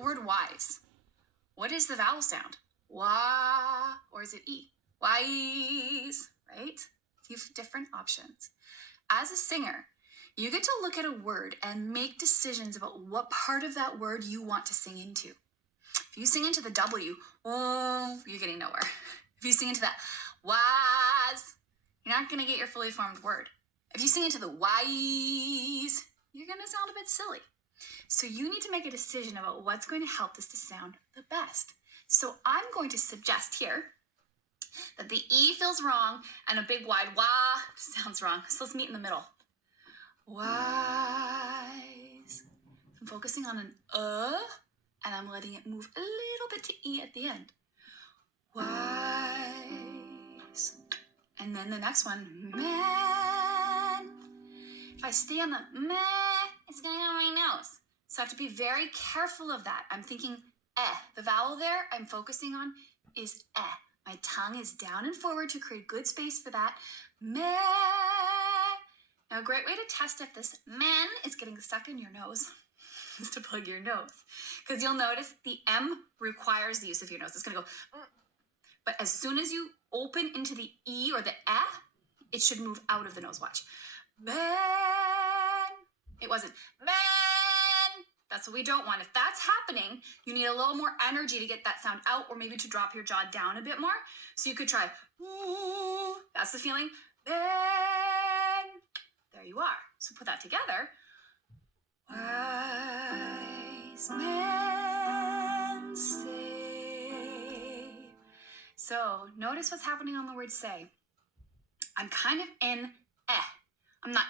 The word wise. What is the vowel sound? Wah, or is it E? Wise, right? A few different options. As a singer, you get to look at a word and make decisions about what part of that word you want to sing into. If you sing into the W, oh, you're getting nowhere. If you sing into that wise, you're not going to get your fully formed word. If you sing into the wise, you're going to sound a bit silly. So you need to make a decision about what's going to help this to sound the best. So I'm going to suggest here that the E feels wrong and a big wide wah sounds wrong. So let's meet in the middle. Wise. I'm focusing on an and I'm letting it move a little bit to E at the end. Wise. And then the next one, man. If I stay on the meh, it's going on my nose. So I have to be very careful of that. I'm thinking The vowel there I'm focusing on is My tongue is down and forward to create good space for that. Meh. Now a great way to test if this man is getting stuck in your nose is to plug your nose. Because you'll notice the M requires the use of your nose. It's going to go, but as soon as you open into the E or the it should move out of the nose. Watch. Man. It wasn't. Man. That's what we don't want. If that's happening, you need a little more energy to get that sound out, or maybe to drop your jaw down a bit more. So you could try, ooh, that's the feeling. Then, there you are. So put that together. Wise men say. So notice what's happening on the word say. I'm kind of in I'm not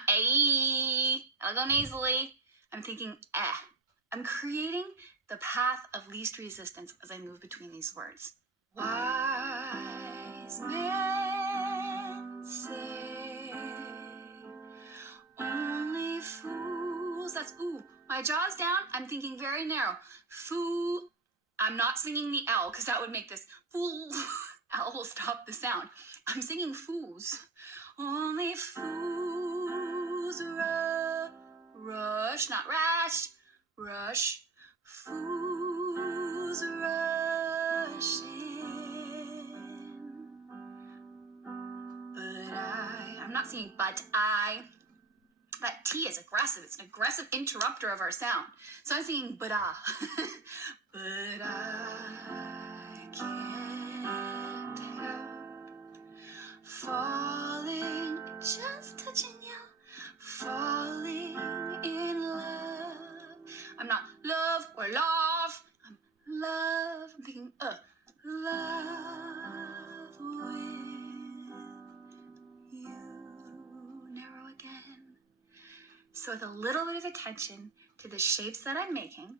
I'll go nasally. I'm thinking I'm creating the path of least resistance as I move between these words. Wise men say, only fools. That's ooh. My jaw's down. I'm thinking very narrow. Fool. I'm not singing the L because that would make this fool. L will stop the sound. I'm singing fools. Only fools rush, not rash. Rush, fools rush in. But I'm not singing but I. That T is aggressive. It's an aggressive interrupter of our sound. So I'm singing but I. But I can't help falling, just touching you, falling in love. I'm not love or love. I'm love. I'm thinking love with you. Narrow again. So with a little bit of attention to the shapes that I'm making,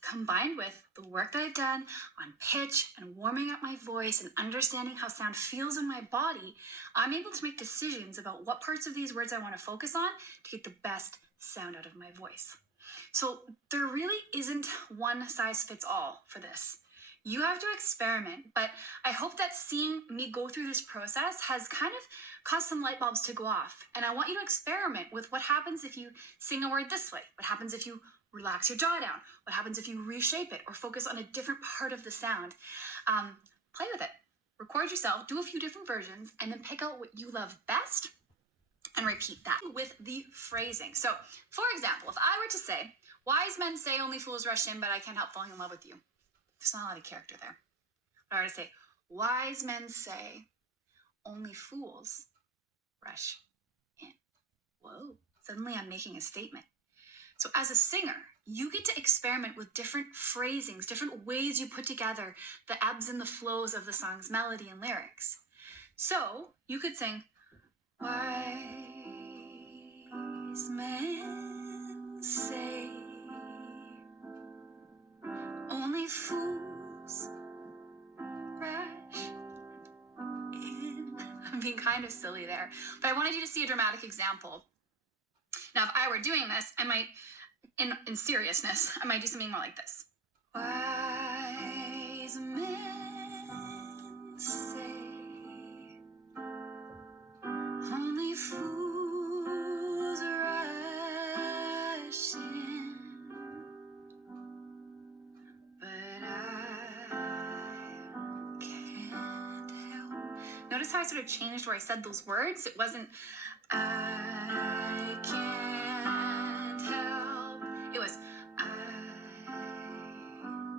combined with the work that I've done on pitch and warming up my voice and understanding how sound feels in my body, I'm able to make decisions about what parts of these words I want to focus on to get the best sound out of my voice. So there really isn't one size fits all for this. You have to experiment, but I hope that seeing me go through this process has kind of caused some light bulbs to go off. And I want you to experiment with what happens if you sing a word this way. What happens if you relax your jaw down? What happens if you reshape it or focus on a different part of the sound? Play with it. Record yourself, do a few different versions, and then pick out what you love best and repeat that with the phrasing. So, for example, if I were to say, wise men say only fools rush in, but I can't help falling in love with you. There's not a lot of character there. If I were to say, wise men say only fools rush in. Whoa, suddenly I'm making a statement. So as a singer, you get to experiment with different phrasings, different ways you put together the ebbs and the flows of the song's melody and lyrics. So you could sing, wise men say, only fools rush in. I'm being kind of silly there, but I wanted you to see a dramatic example. Now, if I were doing this, I might, in seriousness, I might do something more like this. Wise men say, only fools rush in. Notice how I sort of changed where I said those words? It wasn't, I can't help. It was, I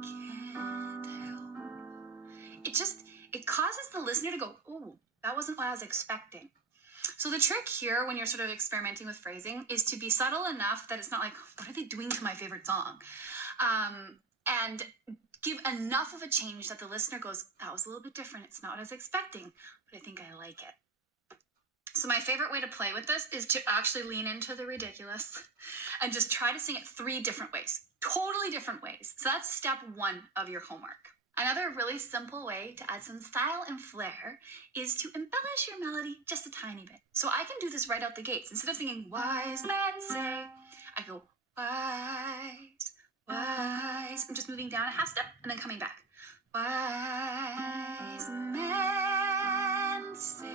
can't help. It causes the listener to go, oh, that wasn't what I was expecting. So the trick here when you're sort of experimenting with phrasing is to be subtle enough that it's not like, what are they doing to my favorite song? And give enough of a change that the listener goes, that was a little bit different. It's not what I was expecting, but I think I like it. So my favorite way to play with this is to actually lean into the ridiculous and just try to sing it 3 different ways, totally different ways. So that's step 1 of your homework. Another really simple way to add some style and flair is to embellish your melody just a tiny bit. So I can do this right out the gates. Instead of singing wise men say, I go wise, wise. I'm just moving down a half step and then coming back. Wise men say,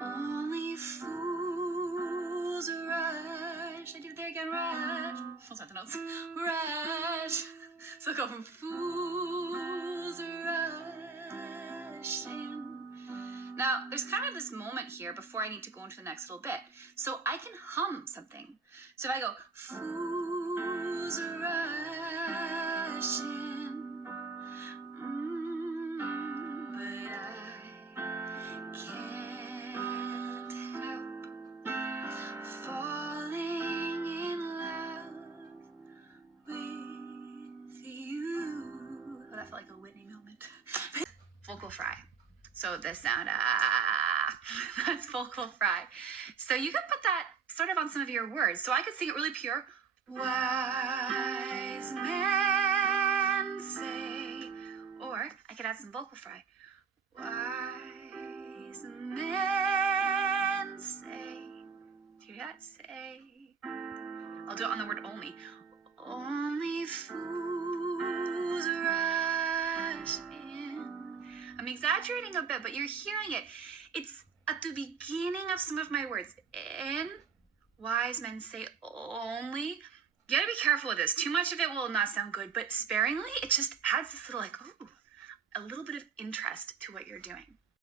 only fools rush. I do it there again, rush. Full something else. Rush. So go from fools rushing. Now, there's kind of this moment here before I need to go into the next little bit. So I can hum something. So if I go, fools rushing, but I can't help falling in love with you. Oh, that felt like a Whitney moment. Vocal fry. So the sound, that's vocal fry. So you can put that sort of on some of your words. So I could sing it really pure. Wise men say, or I could add some vocal fry. Wise men say, do that, say. I'll do it on the word only. Only fools rush in. I'm exaggerating a bit, but you're hearing it. It's at the beginning of some of my words. In, wise men say only. You gotta be careful with this. Too much of it will not sound good, but sparingly, it just adds this little like, ooh, a little bit of interest to what you're doing.